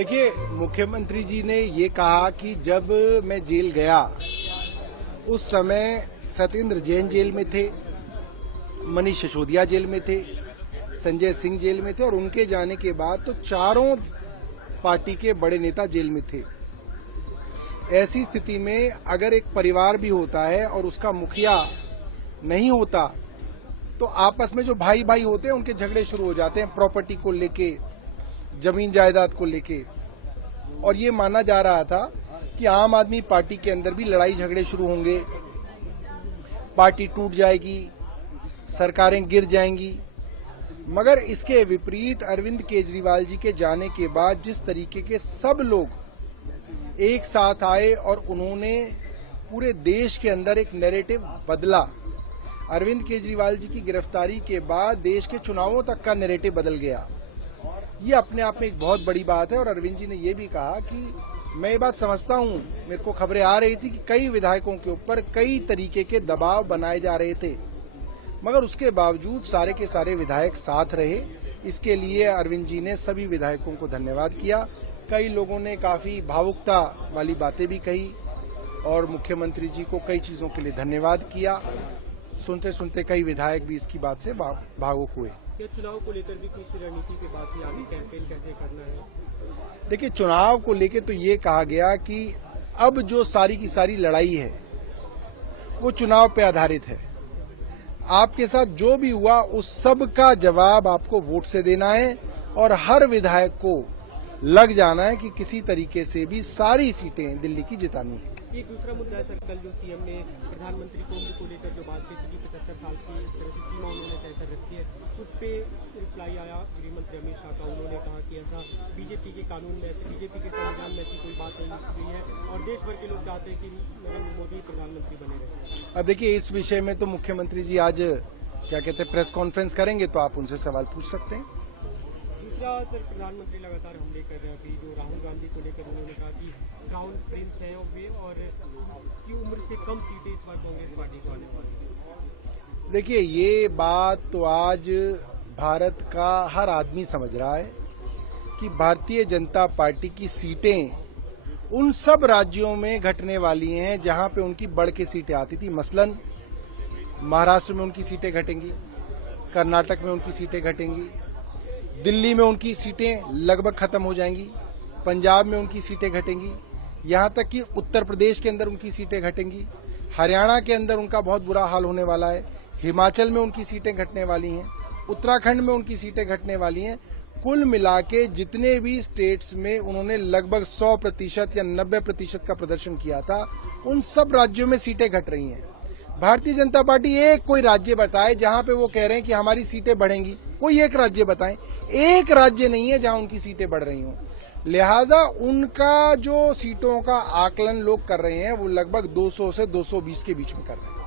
देखिए, मुख्यमंत्री जी ने ये कहा कि जब मैं जेल गया उस समय सत्येंद्र जैन जेल में थे, मनीष सिसोदिया जेल में थे, संजय सिंह जेल में थे और उनके जाने के बाद तो चारों पार्टी के बड़े नेता जेल में थे। ऐसी स्थिति में अगर एक परिवार भी होता है और उसका मुखिया नहीं होता तो आपस में जो भाई भाई होते हैं उनके झगड़े शुरू हो जाते हैं प्रॉपर्टी को लेके, जमीन जायदाद को लेके। और ये माना जा रहा था कि आम आदमी पार्टी के अंदर भी लड़ाई झगड़े शुरू होंगे, पार्टी टूट जाएगी, सरकारें गिर जाएंगी। मगर इसके विपरीत अरविंद केजरीवाल जी के जाने के बाद जिस तरीके के सब लोग एक साथ आए और उन्होंने पूरे देश के अंदर एक नैरेटिव बदला। अरविंद केजरीवाल जी की गिरफ्तारी के बाद देश के चुनावों तक का नैरेटिव बदल गया। ये अपने आप में एक बहुत बड़ी बात है। और अरविंद जी ने ये भी कहा कि मैं ये बात समझता हूं, मेरे को खबरें आ रही थी कि कई विधायकों के ऊपर कई तरीके के दबाव बनाए जा रहे थे, मगर उसके बावजूद सारे के सारे विधायक साथ रहे। इसके लिए अरविंद जी ने सभी विधायकों को धन्यवाद किया। कई लोगों ने काफी भावुकता वाली बातें भी कही और मुख्यमंत्री जी को कई चीजों के लिए धन्यवाद किया। सुनते सुनते कई विधायक भी इसकी बात से भावुक हुए। चुनाव को लेकर भी कुछ रणनीति के बात ही आगे कैंपेन कैसे करना है? देखिए, चुनाव को लेकर तो ये कहा गया कि अब जो सारी की सारी लड़ाई है वो चुनाव पे आधारित है। आपके साथ जो भी हुआ उस सब का जवाब आपको वोट से देना है और हर विधायक को लग जाना है कि किसी तरीके से भी सारी सीटें दिल्ली की जितानी है। एक दूसरा मुद्दा है सर, कल जो सीएम ने प्रधानमंत्री कुंभ को लेकर जो बात की थी, 75 साल की तरह की सीमा उन्होंने तय कर रखी है, उस पे रिप्लाई आया गृह मंत्री अमित शाह का। उन्होंने कहा कि ऐसा बीजेपी के कानून में, बीजेपी के संविधान में ऐसी कोई बात नहीं लिखी गई है और देश भर के लोग चाहते हैं कि नरेंद्र मोदी प्रधानमंत्री बने रहे। अब देखिए, इस विषय में तो मुख्यमंत्री जी आज क्या कहते हैं प्रेस कॉन्फ्रेंस करेंगे, तो आप उनसे सवाल पूछ सकते हैं। दूसरा सर, प्रधानमंत्री लगातार हमले कर रहे हैं। अभी जो राहुल गांधी को लेकर उन्होंने कहा कि क्राउन प्रिंस है वे और की उम्र से कम सीटें इस बार कांग्रेस पार्टी को आने वाली। देखिए, ये बात तो आज भारत का हर आदमी समझ रहा है कि भारतीय जनता पार्टी की सीटें उन सब राज्यों में घटने वाली हैं जहां पे उनकी बढ़ के सीटें आती थी। मसलन महाराष्ट्र में उनकी सीटें घटेंगी, कर्नाटक में उनकी सीटें घटेंगी, दिल्ली में उनकी सीटें लगभग खत्म हो जाएंगी, पंजाब में उनकी सीटें घटेंगी, यहां तक कि उत्तर प्रदेश के अंदर उनकी सीटें घटेंगी, हरियाणा के अंदर उनका बहुत बुरा हाल होने वाला है, हिमाचल में उनकी सीटें घटने वाली हैं, उत्तराखंड में उनकी सीटें घटने वाली हैं। कुल मिला के जितने भी स्टेट्स में उन्होंने लगभग 100% या 90% का प्रदर्शन किया था, उन सब राज्यों में सीटें घट रही हैं। भारतीय जनता पार्टी एक कोई राज्य बताए जहां पे वो कह रहे हैं कि हमारी सीटें बढ़ेंगी, कोई एक राज्य बताएं। एक राज्य नहीं है जहां उनकी सीटें बढ़ रही हों। लिहाजा उनका जो सीटों का आकलन लोग कर रहे हैं वो लगभग 200 से 220 के बीच में कर रहे हैं।